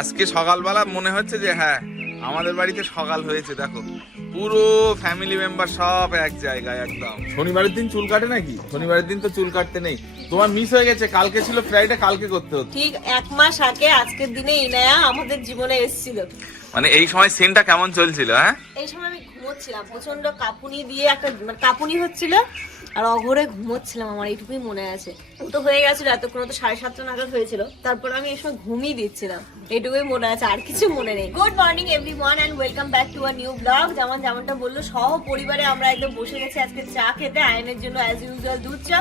আজকে সকালবেলা মনে হচ্ছে যে হ্যাঁ আমাদের বাড়িতে সকাল হয়েছে। দেখো পুরো ফ্যামিলি মেম্বার সব এক জায়গায় একদম। শনিবারের দিন চুল কাটে নাকি? শনিবারের দিন তো চুল কাটতে নেই। তোমার মিস হয়ে গেছে, কালকে ছিল ফ্রাইডে, কালকে করতে হতো। ঠিক 1 মাস আগে আজকের দিনে ইনায়া আমাদের জীবনে এসেছিল। মানে এই সময় সিনটা কেমন চলছিল? হ্যাঁ, এই সময় আমি ঘুমোচ্ছিলাম, প্রচন্ড কাঁপুনি দিয়ে একটা কাঁপুনি হচ্ছিল আর অঘরে ঘুমোচ্ছিলাম, আমার এইটুকুই মনে আছে। তো হয়ে গেছিল এতক্ষণ, তো 7:30 নাগাদ হয়েছিল, তারপর আমি এই সময় ঘুমিয়ে দিচ্ছিলাম, এইটুকুই মনে আছে, আর কিছু মনে নেই। Good morning everyone and welcome back to a new blog. যেমনটা বললো, সহ পরিবারে আমরা একদম বসে গেছি আজকে চা খেতে। আয়নের জন্য অ্যাজ ইউজুয়াল দুধ চা,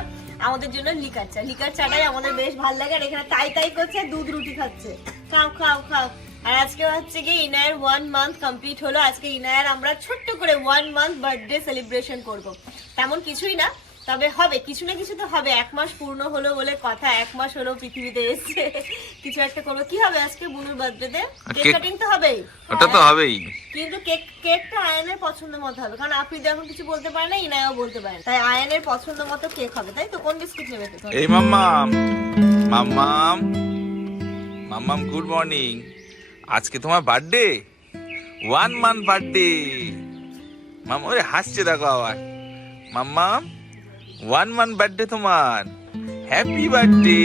আমাদের জন্য লিকার চা। লিকার চাটাই আমাদের বেশ ভালো লাগে। আর এখানে তাই করছে, দুধ রুটি খাচ্ছে। খাও খাও খাও। আর আজকে হচ্ছে কি ইনায়ের 1 মান্থ কমপ্লিট হলো। আজকে ইনায়ের আমরা ছোট্ট করে 1 মান্থ বার্থডে সেলিব্রেশন করব। তেমন কিছুই না, তবে হবে কিছু না কিছু তো হবে। 1 মাস পূর্ণ হলো বলে কথা, 1 মাস হলো পৃথিবীতে এসেছে, কিছু একটা করবো। কি হবে আজকে বুনুর বার্থডেতে? কেক কাটিং তো হবেই, ওটা তো হবেই, কিন্তু কেকটা আয়নের পছন্দ মতো হবে, কারণ আপনি তো এখন কিছু বলতে পারেন না, ইনায়াও বলতে পারেন, তাই আয়নের পছন্দ মতো কেক হবে। তাই তো? কোন বিস্কিট নেবে তো? এই মাম্মাম মাম্মাম মাম্মাম গুড মর্নিং। আজকে তোমার বার্থডে, 1 মান্থ বার্থডে। মাম্মা ওরে হাসছে, দেখো আবার। মাম্মাম 1 মান্থ বার্থডে তোমার, হ্যাপি বার্থডে।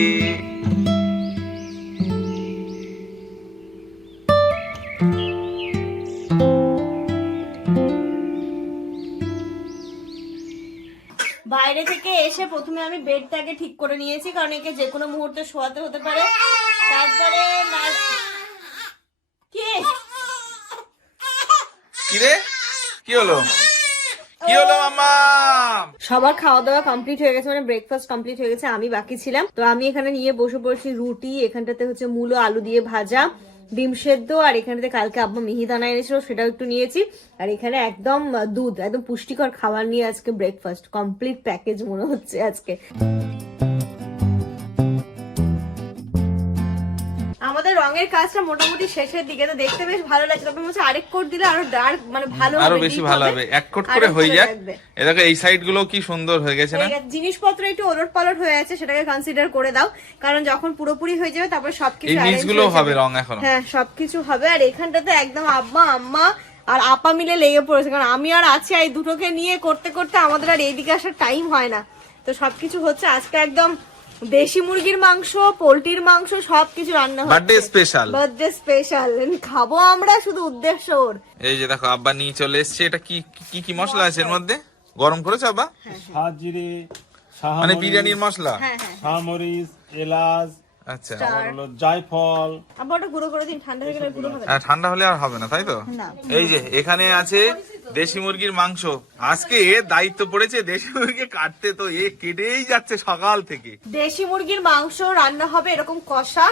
বাইরে থেকে এসে প্রথমে আমি বেডটাকে ঠিক করে নিয়েছি, কারণ একে যে কোনো মুহূর্তে শোয়াতে হতে পারে। তারপরে কি রে, কি হলো? কি হলো মাম্মা? সবার খাওয়া দাওয়া কমপ্লিট হয়ে গেছে, মানে ব্রেকফাস্ট কমপ্লিট হয়ে গেছে, আমি বাকি ছিলাম। তো আমি এখানে নিয়ে বসে পড়েছি রুটি, এখানটাতে হচ্ছে মূলো আলু দিয়ে ভাজা, ডিম সেদ্ধ, আর এখানেতে কালকে আব্বা মিহিদানা এনেছিল, সেটাও একটু নিয়েছি। আর এখানে একদম দুধ, একদম পুষ্টিকর খাবার নিয়ে আজকে ব্রেকফাস্ট কমপ্লিট প্যাকেজ মনে হচ্ছে আজকে। আমাদের রঙের কাজটা মোটামুটি শেষের দিকে, তো দেখতে বেশ ভালো লাগছে। তবে হচ্ছে আরেক কোট দিলে আরো ডার্ক, মানে ভালো হবে, আরো বেশি ভালো হবে। এক কোট করে হয়ে যাক। এই দেখো এই সাইড গুলো কি সুন্দর হয়ে গেছে না? জিনিসপত্র একটু ওলটপালট হয়ে আছে, সেটাকে কনসিডার করে দাও, কারণ যখন পুরোপুরি হয়ে যাবে তারপর সবকিছু এই নিচগুলো হবে রং এখন। হ্যাঁ, সবকিছু হবে। আর এখানটাতে একদম আব্বা আম্মা আর আপা মিলে লেগে পড়েছে, কারণ আমি আর আছি, এই দুটোকে নিয়ে করতে করতে আমাদের আর এইদিকে আসার টাইম হয় না। তো সবকিছু হচ্ছে আজকে একদম দেশি মুরগির মাংস, পোল্ট্রির মাংস, সবকিছু রান্না হচ্ছে। বার্থডে স্পেশাল খাবো আমরা, শুধু উদ্দেশ্য ওর। এই যে দেখো আব্বা নিয়ে চলে এসেছে। এটা কি কি কি মশলা আছে এর মধ্যে? গরম করেছো আব্বা? সাজিরে, মানে বিরিয়ানির মশলা, শাহমরিচ, এলাচ, আচ্ছা, হলো জায়ফল। আবার ওটা গুঁড়ো করে দিন, ঠান্ডা হয়ে গেলে গুঁড়ো হবে না। ঠান্ডা হলে আর হবে না, তাই তো? এই যে এখানে আছে দেশি মুরগির মাংস। আজকে দায়িত্ব পড়েছে দেশি মুরগি কাটতে, তো এ কেটেই যাচ্ছে সকাল থেকে। দেশি মুরগির মাংস রান্না হবে এরকম কষা,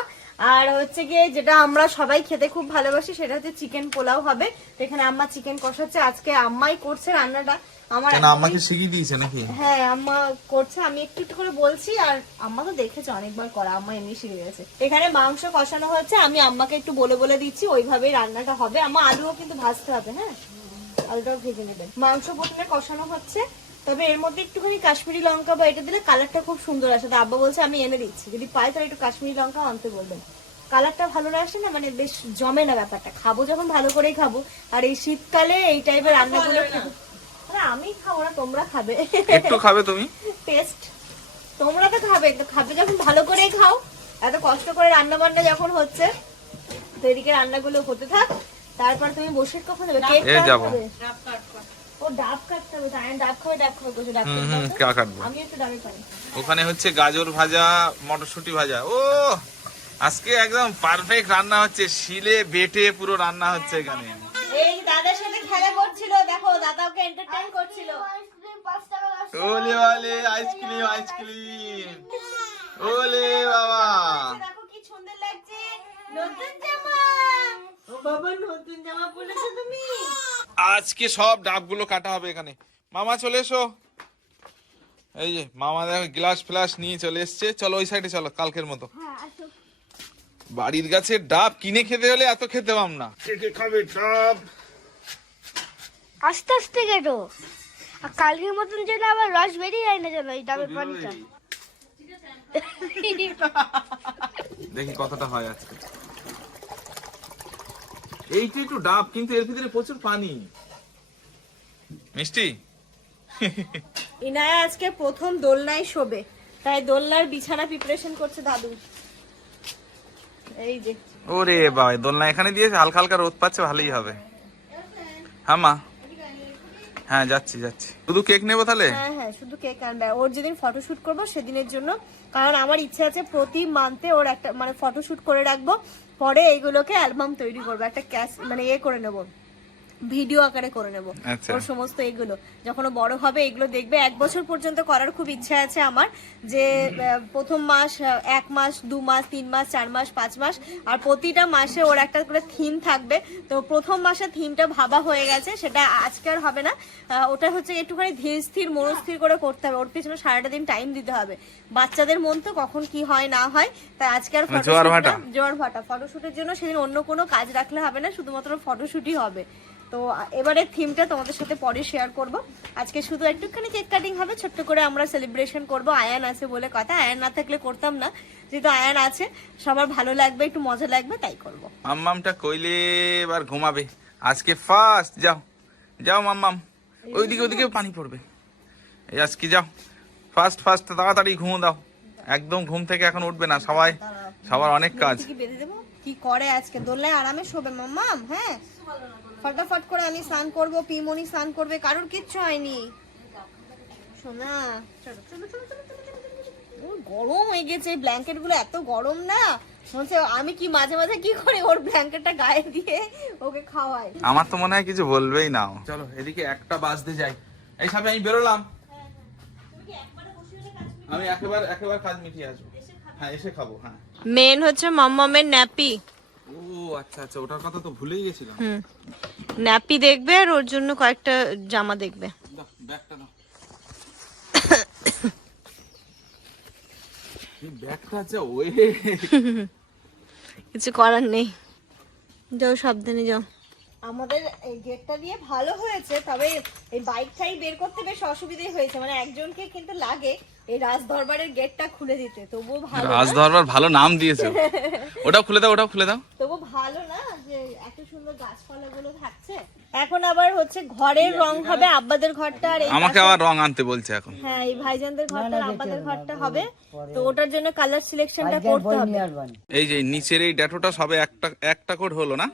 আর হচ্ছে গিয়ে যেটা আমরা সবাই খেতে খুব ভালোবাসি, সেটা হচ্ছে চিকেন পোলাও হবে। তো এখানে আম্মা চিকেন কষাচ্ছে, আজকে আম্মাই করছে রান্নাটা। আমার আমাকে শিখিয়ে দিয়েছে নাকি? হ্যাঁ, আম্মা করছে, আমি একটু একটু করে বলছি, আর আম্মা তো দেখেছে অনেকবার করা, আম্মা এমনি শিখে গেছে। এখানে মাংস কষানো হচ্ছে, আমি আম্মাকে একটু বলে দিচ্ছি, ওইভাবেই রান্নাটা হবে। আম্মা আলুও কিন্তু ভাজতে হবে, হ্যাঁ আলুটাও ভেজে নেবেন। মাংস প্রথমে কষানো হচ্ছে, তবে এর মধ্যে একটুখানি কাশ্মীরি লঙ্কা বা এটা দিলে কালারটা খুব সুন্দর আসে। তো আব্বা বলছে আমি এনে দিচ্ছি, যদি পাই তাহলে একটু কাশ্মীরি লঙ্কা আনতে বলবেন। কালারটা ভালো আসে না, মানে বেশ জমে না ব্যাপারটা। খাবো যখন ভালো করেই খাবো, আর এই শীতকালে এই টাইপের রান্নাগুলো আমি খাবো না, তোমরা খাবে, একটু খাবে তুমি, টেস্ট তোমরা তো খাবে, তো খাবে যখন ভালো করেই খাও। এত কষ্ট করে রান্না বান্না যখন হচ্ছে, তো এদিকে রান্নাগুলো হতে থাক, তারপর তুমি বসে কখন যাবে? কেক কাটবে, ও ডাব কাটতে হবে, তাই ডাব খাবে বসে ডাব কাটবো। আমি একটু ডাবে পাই। ওখানে হচ্ছে গাজর ভাজা, মটরশুঁটি ভাজা। ও আজকে একদম পারফেক্ট রান্না হচ্ছে, শিলে বেটে পুরো রান্না হচ্ছে এখানে। এই দাদার সাথে খেলা করছিল, দেখো দাদা ওকে এন্টারটেইন করছিল। ওলে ওলে আইসক্রিম আইসক্রিম, ওলে বাবা দেখো কি সুন্দর লাগছে, নতুন জামা। ও বাবা, নতুন জামা পরেছো তুমি? আজকে সব ডাবগুলো কাটা হবে এখানে। মামা চলে এসো। এই যে মামা দেখো গ্লাস ফ্লাস নিয়ে চলে এসছে। চলো ওই সাইডে চলো, কালকের মতো। বাড়ির গাছে ডাব কিনে খেতে হলে এত খেতে পাম না। কে খাবে ডাব? আস্তে আস্তে কেটো, আর কালকের মতন যেন আবার রস বেরিয়ে যায় না যেন এই ডাবের পানিটা। দেখি কতটা হয় আজকে। এইটা একটু ডাব, কিন্তু এর ভিতরে প্রচুর পানি। মিষ্টি। ইনায়া আজকে প্রথম দোলনায় শোবে, তাই দোলনার বিছানা প্রিপারেশন করছে দাদু। এই যে ওরে বাবা, দোলনা এখানে দিয়েছে, হালকা হালকা রোদ পাচ্ছে, ভালোই হবে। হ্যাঁ মা, হ্যাঁ যাচ্ছি যাচ্ছি। শুধু কেক নেবো তাহলে? হ্যাঁ হ্যাঁ, শুধু কেক আনবে। ওর যেদিন ফটোশুট করবো সেদিনের জন্য, কারণ আমার ইচ্ছে আছে প্রতি মান্থে ওর একটা মানে ফটোশুট করে রাখবো, পরে এইগুলোকে অ্যালবাম তৈরি করবো, একটা ক্যাশ মানে করে নেবো, ভিডিও আকারে করে নেব আচ্ছা। ওর সমস্ত এগুলো। যখন ও বড় হবে এগুলো দেখবে। 1 বছর পর্যন্ত করার খুব ইচ্ছা আছে আমার, যে প্রথম মাস, 1 মাস, 2 মাস, 3 মাস, 4 মাস, 5 মাস, আর প্রতিটা মাসে ওর একটা করে থিম থাকবে। তো প্রথম মাসে থিমটা ভাবা হয়ে গেছে, সেটা আজকে আর হবে না। ওটা হচ্ছে একটুখানি ধীর স্থির মনস্থির করে করতে হবে, ওর পিছনে সারাটা দিন টাইম দিতে হবে। বাচ্চাদের মন তো কখন কি হয় না হয়, তাই আজকে আর জোয়ার ভাটা ফটোশুটের জন্য সেদিন অন্য কোনো কাজ রাখলে হবে না, শুধুমাত্র ফটোশুটই হবে। তো এবারে থিমটা তোমাদের সাথে পরে শেয়ার করব। আজকে শুধু একটুখানি কেক কাটিং হবে, ছোট্ট করে আমরা সেলিব্রেশন করব। আয়ান আছে বলে কথা, আয়ান না থাকলে করতাম না, যেহেতু আয়ান আছে সবার ভালো লাগবে, একটু মজা লাগবে, তাই করব। মাম্মামটা কইলে এবার ঘুমাবে আজকে ফার্স্ট। যাও যাও মাম্মাম, ওইদিকে ওইদিকে পানি পড়বে। এই আজকে যাও ফার্স্ট ফার্স্ট, তাড়াতাড়ি ঘুমো দাও। একদম ঘুম থেকে এখন উঠবে না, সবার অনেক কাজ। কি বেঁধে দেবো, কি করে আজকে দোলনায় আরামে শোবে মাম্মাম। হ্যাঁ, ফটাফট করে আমি স্নান করব, পিমনি স্নান করবে, কারোর কিচ্ছু হয়নি সোনা। চলো চলো চলো চলো চলো চলো। গরম হয়ে গেছে, এই ব্ল্যাঙ্কেট গুলো এত গরম না, বলছে আমি কি মাঝে মাঝে কি করি, ওর ব্ল্যাঙ্কেটটা গায়ে দিয়ে ওকে খাওয়াই। আমার তো মনে হয় কিছু বলবেই না। চলো এদিকে 1টা বাজতে যাই। এই সাথে আমি বেরোলাম, আমি একেবারে কাজ মিটিয়ে আসবো। হ্যাঁ এসে খাবো। হ্যাঁ, মেন হচ্ছে মাম্মামের ন্যাপি। ও আচ্ছা আচ্ছা, ওটার কথা তো ভুলেই গেছিলাম। ন্যাপি দেখবে আর ওর জন্য কয়েকটা জামা দেখবে। দাও ব্যাগটা দাও। এই ব্যাগটা আছে ওই, কিছু করার নেই, যাও সাবধানে যাও। আমাদের এই গেটটা দিয়ে ভালো হয়েছে, তবে এই বাইকটাই বের করতে বেশ অসুবিধাই হয়েছে, মানে একজনকে কিন্তু লাগে এই রাজ দরবারের গেটটা খুলে দিতে। তবুও ভালো, রাজ দরবার ভালো নাম দিয়েছে। ওটাও খুলে দাও, ওটাও খুলে দাও। তবু ভালো না যে এত সুন্দর গাছপালা গুলো থাকছে। এখন আবার হচ্ছে ঘরের রং হবে, আব্বাদের ঘরটা আর আমাকে আবার রং আনতে বলছে এখন। হ্যাঁ, এই ভাইজানদের ঘরটা আর আব্বাদের ঘরটা হবে, তো ওটার জন্য কালার সিলেকশনটা করতে হবে। এই যে নিচের এই ড্যাটোটা সবে একটা কোড হলো না?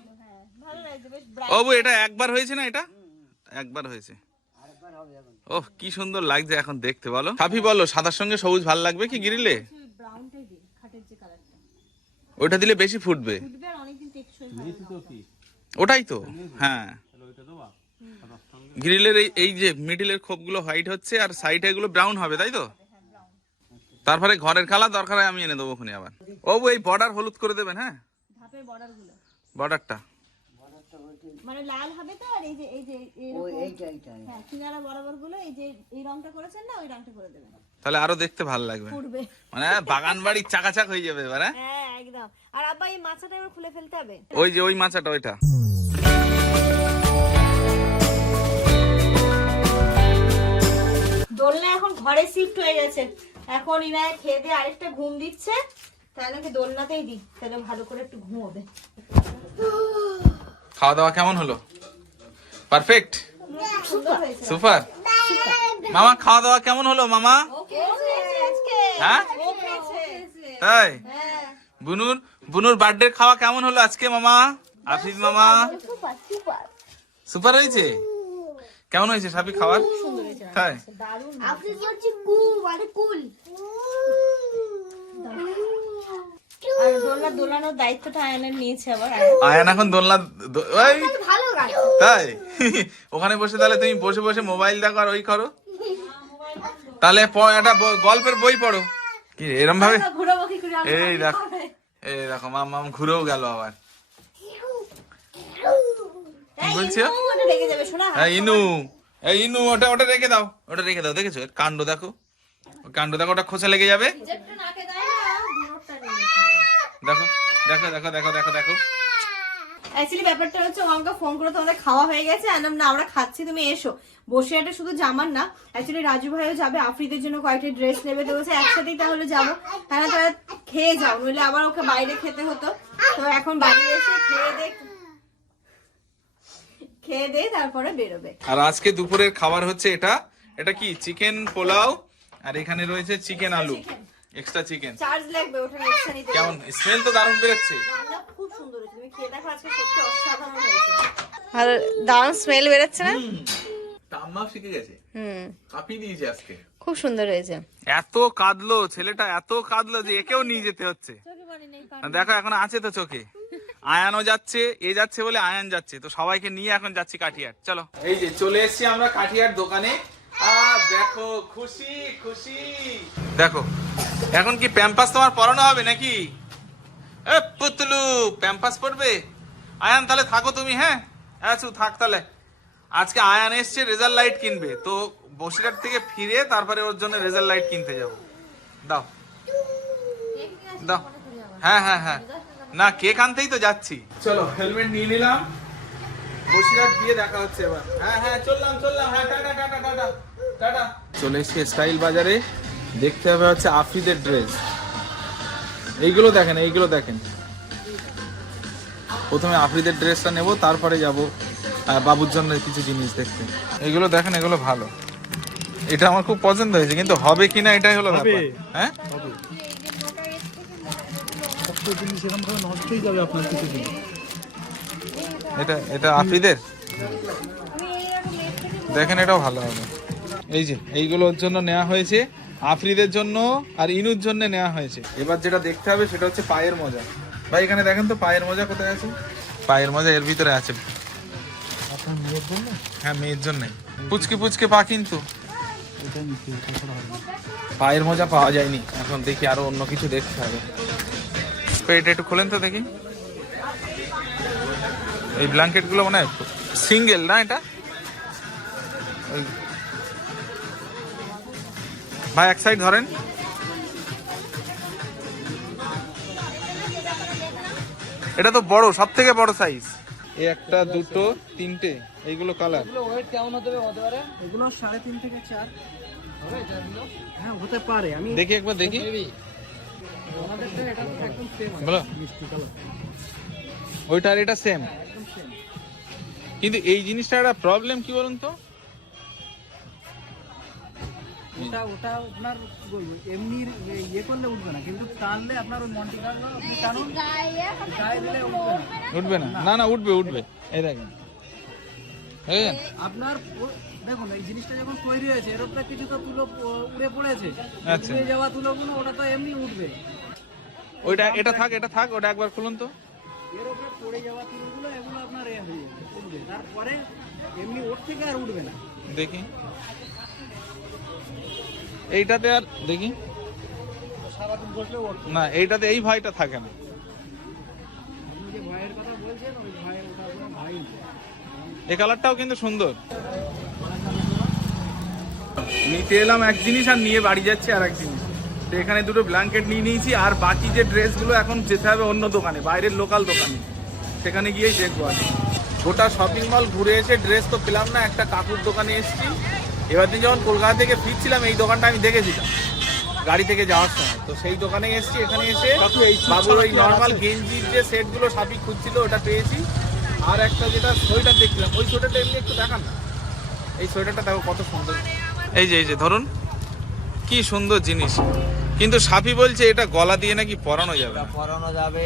ভালো লাগছে বেশ। ও এটা একবার হয়েছে না? এটা একবার হয়েছে। ওহ কি সুন্দর লাগছে এখন দেখতে। বলো সাফি, বলো সাদার সঙ্গে সবুজ ভালো লাগবে কি গ্রিলে? ব্রাউনটাই দিন, খাটের যে কালারটা ওটা দিলে বেশি ফুটবে। ফুটবে আর অনেকদিন টেকসই হবে। ওটাই তো, হ্যাঁ। গ্রিলের এই যে মিডিলের খোপগুলো হোয়াইট হচ্ছে আর সাইডে এগুলো ব্রাউন হবে, তাই তো? তারপরে ঘরের কালার দরকার হয় আমি এনে দেবো ওখানে আবার। ও এই বর্ডার হলুদ করে দেবেন। হ্যাঁ, ধাপের বর্ডারগুলো, বর্ডারটা মানে লাল হবে তো, আর এই যে হ্যাঁ কিনারা বরাবর গুলো এই যে এই রংটা করেছেন না, ওই রংটা করে দেবেন, তাহলে আরো দেখতে ভালো লাগবে। ফুটবে, মানে বাগান বাড়ির চাকাচাক হয়ে যাবে এবার। হ্যাঁ একদম। আর আব্বা এই মাছটা এবার খুলে ফেলতে হবে। ওই যে ওই মাচাটা, ওইটা দোলনা এখন ঘরে শিফট হয়ে গেছে। এখন ইনায় খেয়ে দিয়ে আরেকটা ঘুম দিচ্ছে, তাহলে কি দোলনাতেই দিই, তাহলে ভালো করে একটু ঘুমোবে। খাওয়া দাওয়া কেমন হলো? Perfect, super. মামা খাওয়া দাওয়া কেমন হলো মামা? হ্যাঁ তাই? বুনুর বার্থডে খাওয়া কেমন হলো আজকে মামা? আফিফ মামা সুপার হয়েছে? কেমন হয়েছে সাফি খাবার? তাই? আর দোলনা দোলানোর দায়িত্বটা আয়নের নিয়েছে আবার। আয়ান এখন দোলনা তাই? ওখানে বসে তাহলে তুমি বসে বসে মোবাইল দেখো আর ওই করো, তাহলে একটা গল্পের বই পড়ো। কি এরম ভাবে? এই দেখো মাম ঘুরেও গেল আবার। কি বলছো? ইনু, এই ইনু ওটা রেখে দাও, ওটা রেখে দাও। দেখেছো কাণ্ড দেখো, কাণ্ড দেখো, ওটা খোঁচা লেগে যাবে। দেখো দেখো দেখো দেখো দেখো দেখো। অ্যাকচুয়ালি ব্যাপারটা হচ্ছে আমাকে ফোন করে তোমাদের খাওয়া হয়ে গেছে, আর না আমরা খাচ্ছি, তুমি এসো বসে। এটা শুধু জামার না, অ্যাকচুয়ালি রাজু ভাইও যাবে, আফ্রিদের জন্য কয়েকটা ড্রেস নেবে, তো বলছে একসাথেই তাহলে যাবো। তাহলে তারা খেয়ে যাও, নইলে আবার ওকে বাইরে খেতে হতো। তো এখন বাড়ি এসে খেয়ে দেখ খেয়ে দিয়ে তারপরে বেরোবে। আর আজকে দুপুরের খাবার হচ্ছে এটা। এটা কি চিকেন পোলাও, আর এখানে রয়েছে চিকেন আলু, এক্সট্রা চিকেন। চার্জ লাগবে ওটা এক্সট্রা নিতে। কেমন স্মেল তো দারুণ বেরোচ্ছে। রান্না খুব সুন্দর হয়েছে, তুমি খেয়ে দেখো, আজকে সত্যি অসাধারণ হয়েছে। আর দারুণ স্মেল বেরোচ্ছে না? টাম্মা শিখে গেছে, কাঁপিয়ে দিয়েছে আজকে। খুব সুন্দর হয়েছে। এত কাঁদলো ছেলেটা, এত কাঁদলো যে একেও নিয়ে যেতে হচ্ছে। দেখো এখন আছে তো চোখে। আয়ানও যাচ্ছে, এ যাচ্ছে বলে আয়ান যাচ্ছে, তো সবাইকে নিয়ে এখন যাচ্ছি কাঠিয়াট। চলো, এই যে চলে এসেছি আমরা কাঠিয়াট দোকানে। আর দেখো খুশি খুশি, দেখো এখন কি প্যাম্পাস তোমার পরানো হবে নাকি? এ পুতলু প্যাম্পাস পড়বে? আয়ান তাহলে থাকো তুমি। হ্যাঁ আচ্ছা থাক তাহলে। আজকে আয়ান এসছে রেজাল্ট লাইট কিনবে, তো বসিরহাট থেকে ফিরে তারপরে ওর জন্য রেজাল্ট লাইট কিনতে যাব। দাও দাও। হ্যাঁ হ্যাঁ হ্যাঁ, না কেক আনতেই তো যাচ্ছি। চলো হেলমেট নিয়ে নিলাম, বসিরহাট গিয়ে দেখা হচ্ছে এবার। হ্যাঁ হ্যাঁ চললাম চললাম। হ্যাঁ টাটা টাটা টাটা টাটা। চলে এসছি স্টাইল বাজারে, দেখতে হবে হচ্ছে আফ্রিদের ড্রেস। এইগুলো দেখেন, এইগুলো দেখেন। প্রথমে আফ্রিদের ড্রেসটা নেব, তারপরে যাব বাবুর জন্য কিছু জিনিস দেখতে। এগুলো দেখেন, এগুলো ভালো। এটা আমার খুব পছন্দ হয়েছে, কিন্তু হবে কিনা এটাই হলো ব্যাপার। হ্যাঁ এটা এটা আফ্রিদের দেখেন, এটাও ভালো হবে। এই যে এইগুলো ওর জন্য নেওয়া হয়েছে, আফ্রিদের জন্য আর ইনুর জন্য নেওয়া হয়েছে। এবার যেটা দেখতে হবে সেটা হচ্ছে পায়ের মোজা। ভাই এখানে দেখেন তো পায়ের মোজা কোথায় আছে? পায়ের মোজা এর ভিতরে আছে। হ্যাঁ মেয়ের জন্য। পুচকে পুচকে পা, কিন্তু পায়ের মোজা পাওয়া যায়নি। এখন দেখি আরো অন্য কিছু দেখতে হবে। এটা একটু খোলেন তো দেখি। এই ব্ল্যাঙ্কেট গুলো মনে হয় সিঙ্গেল না এটা? ভাই এক সাইড ধরেন। এটা তো বড়, সব থেকে বড় সাইজ। এই একটা দুটো তিনটে, এইগুলো কালার। ওয়েট কেমন হতে পারে? এগুলো 3.5 থেকে 4 হবে এগুলো। হ্যাঁ হতে পারে। আমি দেখি একবার দেখি। আমাদেরটা এটা একদম সেম আছে, বলো মিষ্টি কালার। ওইটা আর এটা সেম, একদম সেম। কিন্তু এই জিনিসটা একটা প্রবলেম কি বলুন তো। ওটা আপনার এমনি ইয়ে করলে উঠবে না, কিন্তু টানলে আপনার ওই মন্টি কার্লো টানুন, গায়ে দিলে উঠবে না। না না উঠবে উঠবে। এই দেখেন আপনার দেখুন এই জিনিসটা যখন তৈরি হয়েছে এর উপরে কিছু তো তুলো উড়ে পড়েছে, আচ্ছা। উড়ে যাওয়া তুলোগুলো ওটা তো এমনি উঠবে। ওইটা এটা থাক, এটা থাক, ওটা একবার খুলুন তো। এর উপরে পড়ে যাওয়া তুলোগুলো এগুলো আপনার এ হয়ে যাবে, উঠবে। তারপরে এমনি ওর থেকে আর উঠবে না। দেখি এইটাতে আর দেখি সারাদিন বসলে না, এইটাতে এই ভাইটা থাকে না। আপনি যে ভাইয়ের কথা বলছেন ওই ভাই, ওটা আপনার ভাই। এই কালারটাও কিন্তু সুন্দর। নিতে এলাম এক জিনিস আর নিয়ে বাড়ি যাচ্ছে আর এক জিনিস। তো এখানে দুটো ব্ল্যাঙ্কেট নিয়ে নিয়েছি, আর বাকি যে ড্রেসগুলো এখন যেতে হবে অন্য দোকানে, বাইরের লোকাল দোকানে। সেখানে গিয়েই দেখবো। আর গোটা শপিং মল ঘুরে এসে ড্রেস তো পেলাম না, একটা কাকুর দোকানে এসেছি। এবার দিন যখন কলকাতা থেকে ফিরছিলাম এই দোকানটা আমি দেখেছিলাম গাড়ি থেকে যাওয়ার সময়, তো সেই দোকানে এসেছি। এখানে এসে বাবুর ওই নর্মাল গেঞ্জির যে সেটগুলো সাপি খুঁজছিল ওটা পেয়েছি। আর একটা যেটা সোয়েটার দেখছিলাম, ওই সোয়েটারটা এমনি একটু দেখান না। এই সোয়েটারটা দেখো কত সুন্দর। এই যে ধরুন কি সুন্দর জিনিস, কিন্তু সাপি বলছে এটা গলা দিয়ে নাকি পরানো যাবে। পরানো যাবে।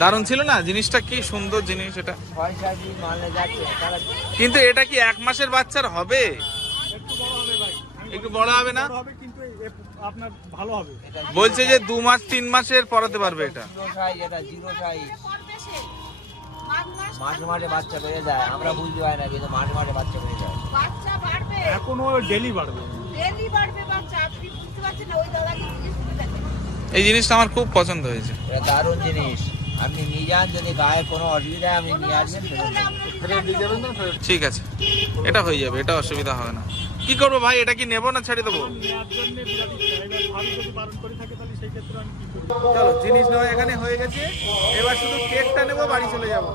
দারুণ ছিল না জিনিসটা, কি সুন্দর জিনিস এটা। কিন্তু এটা কি 1 মাসের বাচ্চার হবে? একটু বড় হবে না? কিন্তু আপনার ভালো হবে। বলছে যে 2 মাস 3 মাসের পরাতে পারবে এটা। মাঝে মাঝে বাচ্চা বেড়ে যায়, আমরা বুঝতে পারি না, কিন্তু মাঝে মাঝে বাচ্চা বেড়ে যায়। এখনো ডেলি বাড়বে। এই জিনিসটা আমার খুব পছন্দ হয়েছে। এটা দারুণ জিনিস। আপনি নিয়ে যান, যদি গায়ে কোনো অসুবিধা হয় আপনি নিয়ে আসবেন। ঠিক আছে, এটা হয়ে যাবে, এটা অসুবিধা হবে না। কি করবো ভাই, এটা কি নেবো না ছেড়ে দেবো? চলো জিনিস নেওয়া এখানে হয়ে গেছে, এবার শুধু কেকটা নেবো, বাড়ি চলে যাবো।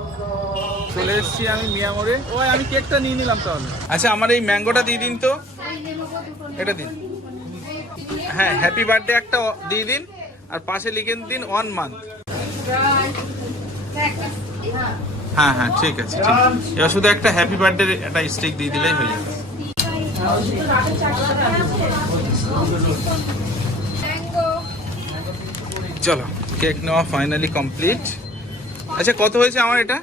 চলে এসেছি আমি মিয়ামোড়ে। ওই আমি কেকটা নিয়ে নিলাম তাহলে। আচ্ছা আমার এই ম্যাঙ্গোটা দিয়ে দিন তো, এটা দিন। হ্যাঁ হ্যাপি বার্থডে একটা দিয়ে দিন, আর পাশে লিখে দিন 1 মান্থ। হ্যাঁ হ্যাঁ ঠিক আছে ঠিক আছে। এবার শুধু একটা হ্যাপি বার্থডে একটা স্টিক দিয়ে দিলেই হয়ে যাবে। চলো কেক নেওয়া ফাইনালি কমপ্লিট। আচ্ছা কত হয়েছে আমার এটা?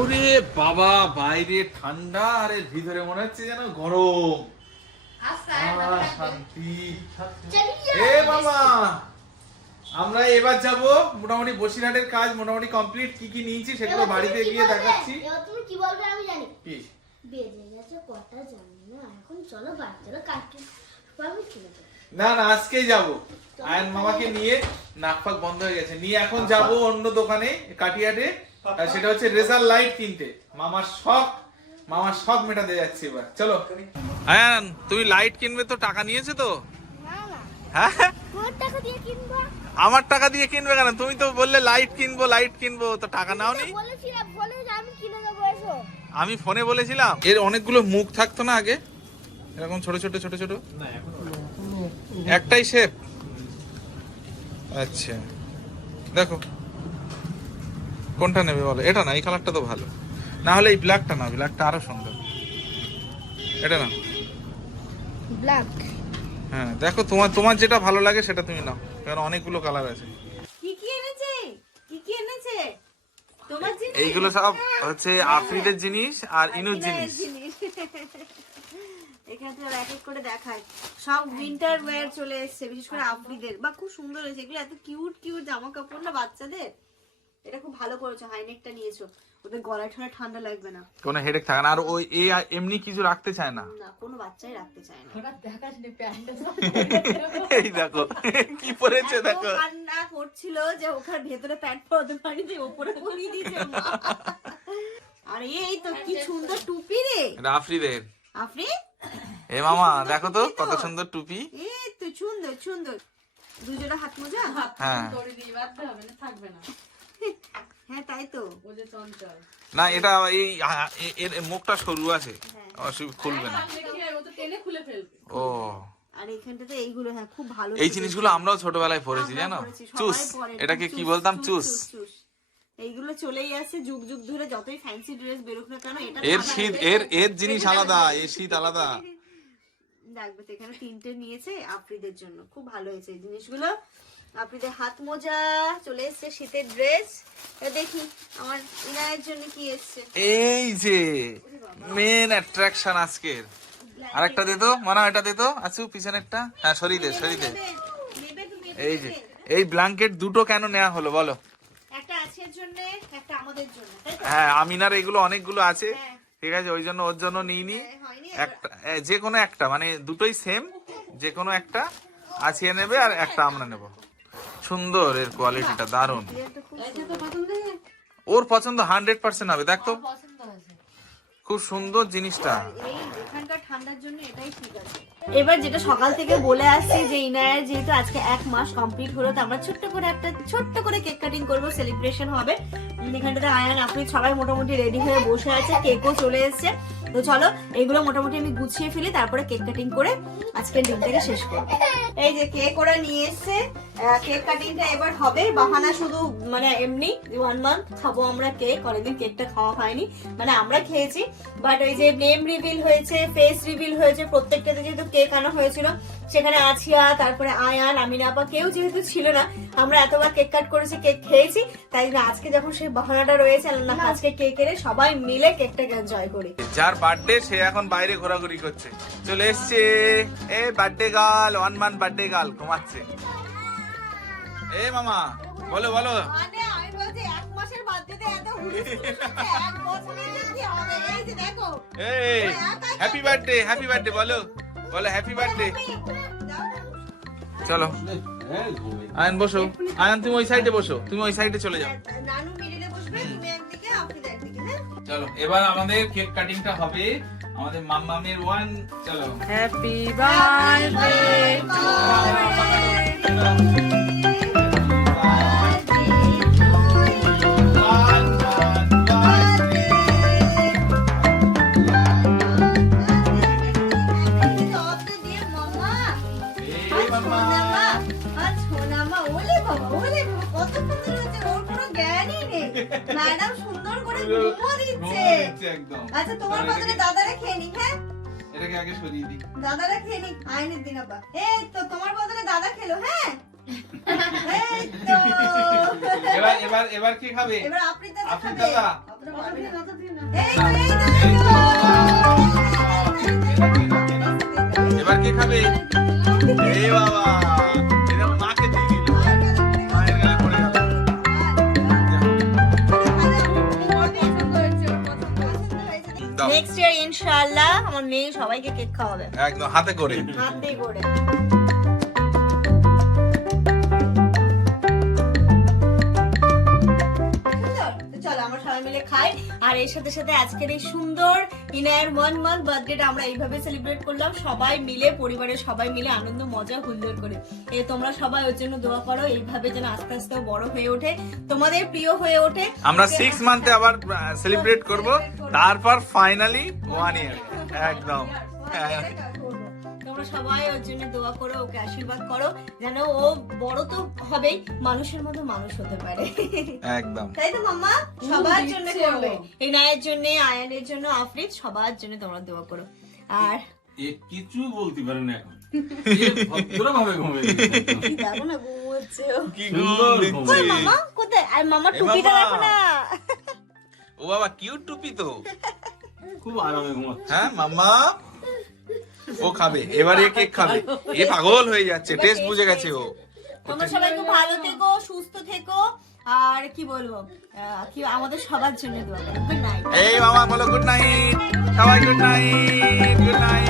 ওরে বাবা, বাইরে ঠান্ডা আর এর ভিতরে মনে হচ্ছে যেন গরম। শান্তি। এ বাবা, আমরা এবার যাব মোটামুটি বসিরহাটের কাজ মোটামুটি কমপ্লিট। কি কি নিয়েছি সেগুলো বাড়িতে গিয়ে দেখাচ্ছি। তুমি কি বলবে আমি জানি। কি বেজে গেছে কটা জানি না, এখন চলো বাড়ি চলো কাটতে পারবে কিনে দেবো। না না, আজকেই যাব। আয়ন মামাকে নিয়ে নাক ফাক বন্ধ হয়ে গেছে, নিয়ে এখন যাব অন্য দোকানে কাটিয়াটে, আর সেটা হচ্ছে রেজার লাইট কিনতে। মামার শখ মেটাতে যাচ্ছি এবার। চলো আয়ন, তুমি লাইট কিনবে তো টাকা নিয়েছে তো? না না, হ্যাঁ কোন টাকা দিয়ে কিনবো? আমার টাকা দিয়ে কিনবে কেন? তুমি তো বললে লাইট কিনবো তো টাকা নাওনি। বলেছিলাম বলে যে আমি কিনে দেবো, এসো। আমি ফোনে বলেছিলাম। এর অনেকগুলো মুখ থাকতো না আগে, এরকম ছোট ছোট ছোট ছোট, একটাই শেপ। আচ্ছা দেখো কোনটা নেবে বলো। এটা না, এই কালারটা তো ভালো। না হলে এই ব্ল্যাকটা না, ব্ল্যাকটা আরো সুন্দর। এটা না, ব্ল্যাক। হ্যাঁ দেখো তোমার যেটা ভালো লাগে সেটা তুমি নাও, কারণ অনেকগুলো কালার আছে। কি কি এনেছে? কি কি এনেছে তোমার জিনিস? এইগুলো সব হচ্ছে আফ্রিদের জিনিস আর ইনুর জিনিস। এখানে তো এক এক করে দেখায়, সব উইন্টার ওয়্যার চলে এসেছে, বিশেষ করে আফ্রিদের। বা খুব সুন্দর হয়েছে এগুলো, এত কিউট কিউট জামা কাপড় না বাচ্চাদের। এটা খুব ভালো করেছো, হাইনেকটা নিয়েছো, ওদের গলায় ঠান্ডা লাগবে না, কোনো হেডেক থাকে না। আর ওই এমনি কিছু রাখতে চায় না। না কোনো বাচ্চাই রাখতে চায় না। এই দেখো কি পরেছে এত দেখো। কান্না করছিল যে ওখানে ভেতরে প্যান্ট পরাতে পারিনি, উপরে পরিয়ে দিয়েছে মা। আর এই তো কি সুন্দর টুপি রে এটা আফ্রিদের। আফরি, এ মামা দেখো তো কত সুন্দর টুপি। এই তো সুন্দর সুন্দর দুজোড়া হাত মোজা। হ্যাঁ হ্যাঁ তাই তো। না এটা এই এর মুখটা সরু আছে, অসুবিধা খুলবে না। ও আর এখানটাতে এইগুলো হ্যাঁ খুব ভালো। এই জিনিসগুলো আমরাও ছোটবেলায় পড়েছি আমরা জানো, পড়েছি, সবাই চুস। পড়ে। এটাকে কি বলতাম? চুস। এইগুলো চলেই আসছে যুগ যুগ ধরে, যতই ফ্যান্সি ড্রেস বেরোক না কেন এটা এর ভালো শীত লাগে। এর জিনিস আলাদা, এর শীত আলাদা। দেখবে তো এখানে 3টে নিয়েছে আফ্রিদের জন্য, খুব ভালো হয়েছে এই জিনিসগুলো। আফ্রিদের হাত মোজা চলে এসছে, শীতের ড্রেস। দেখি আমার ইনায়ের জন্য কি এসছে। এই যে মেন অ্যাট্রাকশন আজকের। আরেকটা দে তো, মানা এটা দে তো, আছু পিছনেরটা। হ্যাঁ সরিয়ে দে। নেবে তুমি? এই যে এই ব্ল্যাঙ্কেট দুটো কেন নেওয়া হলো বলো? একটা আছের জন্য, একটা আমাদের জন্য, তাই তো? হ্যাঁ আমিনার এগুলো অনেকগুলো আছে, হ্যাঁ। ঠিক আছে, ওই জন্য ওর জন্য নিইনি। হয়নি একটা যে কোনো একটা, মানে দুটোই সেম, যে কোনো একটা আছিয়ে নেবে আর একটা আমরা নেব। সুন্দর, এর কোয়ালিটিটা দারুণ। ওর পছন্দ 100% হবে। দেখ তো খুব সুন্দর জিনিসটা। এই এখানকার ঠান্ডার জন্য এটাই ঠিক আছে। এবার যেটা সকাল থেকে বলে আসছি যে ইনায়ের যেহেতু আজকে 1 মাস কমপ্লিট হলো, তো আমরা ছোট্ট করে কেক কাটিং করবো, সেলিব্রেশন হবে। এখানটাতে আয়ান আপনি সবাই মোটামুটি রেডি হয়ে বসে আছে, কেকও চলে এসেছে। তো চলো এগুলো মোটামুটি আমি গুছিয়ে ফেলি, তারপরে কেক কাটিং করে আজকের দিনটাকে শেষ করবো। এই যে কেক ওরা নিয়ে এসছে, কেক কাটিংটা এবার হবে। বাহানা শুধু মানে এমনি 1 মান্থ খাবো আমরা কেক, অনেকদিন কেকটা খাওয়া হয়নি, মানে আমরা খেয়েছি। বাট ওই যে নেম রিভিল হয়েছে, ফেস রিভিল হয়েছে, প্রত্যেকটাতে যেহেতু কেক আনা হয়েছিল, সেখানে আছিয়া, তারপরে আয়ান, আমিনা আপা কেউ যেহেতু ছিল না, আমরা এতবার কেক কাট করেছি, কেক খেয়েছি, তাই আজকে যখন সেই বাহানাটা রয়েছে না, আজকে কেক এনে সবাই মিলে কেকটাকে এনজয় করি। যার বার্থডে সে এখন বাইরে ঘোরাঘুরি করছে, চলে এসছে। A birthday girl, 1 month birthday girl ঘুমাচ্ছে। এ মামা বলো বলো। মানে আমি বলছি 1 মাসের বার্থডেতে এত হুড়ুস্থুল হচ্ছে, 1 বছরের কি হবে? এই যে দেখো, এই হ্যাপি বার্থডে বলো হ্যাপি বার্থডে। চলো আয়ন বসো, আয়ন তুমি ওই সাইডে বসো, তুমি ওই সাইডে চলে যাও। নানু মিডিলে বসবে, তুমি একদিকে আপনি একদিকে। হ্যাঁ চলো এবার আমাদের কেক কাটিংটা হবে, আমাদের মাম্মামের 1। চলো হ্যাপি বার্থডে ওলে কত সুন্দর হচ্ছে, ওর কোনো জ্ঞানই নেই। ম্যাডাম সুন্দর করে ঘুমো দিচ্ছে। একদম। আচ্ছা তোমার বদলে দাদারা খেয়ে নি, হ্যাঁ এটাকে আগে সরিয়ে দিই। দাদারা খেয়ে নি, আইনের দিন আবার। এই তো তোমার বদলে দাদা খেলো, হ্যাঁ এই তো এবার কি খাবে? এবার আপনি দাদা আপনি খাবে। দাদা। আপনার পারবে না। এই তো, এবার কি খাবে? এই বাবা, এটা মাকে দিয়ে দিল। মায়ের গালে পড়ে গেল। দাও। নেক্সট ইয়ার ইনশাআল্লাহ আমার মেয়ে সবাইকে কেক খাওয়াবে, একদম হাতে করে। হাতে করে। চলো আমরা সবাই মিলে খাই। আর এর সাথে সাথে আজকের এই সুন্দর ইনায়ের 1 মান্থ বার্থডেটা আমরা এইভাবে সেলিব্রেট করলাম, সবাই মিলে, পরিবারের সবাই মিলে আনন্দ মজা হুল্লোড় করে। তোমরা সবাই ওর জন্য দোয়া করো, এইভাবে যেন আস্তে আস্তে বড় হয়ে ওঠে, তোমাদের প্রিয় হয়ে ওঠে। আমরা 6 মান্থে আবার সেলিব্রেট করব, তারপর ফাইনালি 1 ইয়ার। একদম। তোমরা সবাই ওর জন্য দোয়া করো, ওকে আশীর্বাদ করো যেন ও বড় তো হবেই, মানুষের মতো মানুষ হতে পারে। একদম। তাই তো মাম্মা? সবার জন্য করবে, এই নায়ের জন্য, আয়ানের জন্য, আফরিদ, সবার জন্য তোমরা দোয়া করো। আর এ কিছু বলতে পারে না এখন, ভদ্রভাবে ঘুমিয়ে দেখো না ঘুমোচ্ছে ও। কি সুন্দর ঘুম দিচ্ছে। কই মামা কোথায়? আর মামার এ টুপিটা মামা। দেখো না। ও বাবা কিউট টুপি তো। খুব আরামে ঘুমাচ্ছে। হ্যাঁ মাম্মা, ও খাবে এবারে, কেক খাবে। এ পাগল হয়ে যাচ্ছে, টেস্ট বুঝে গেছে ও। তোমরা সবাই খুব ভালো থেকো, সুস্থ থেকো, আর কি বলবো, কি আমাদের সবার জন্য দোয়া করো। Good night. এই মামা বলো গুড নাইট, সবাই গুড নাইট, গুড নাইট।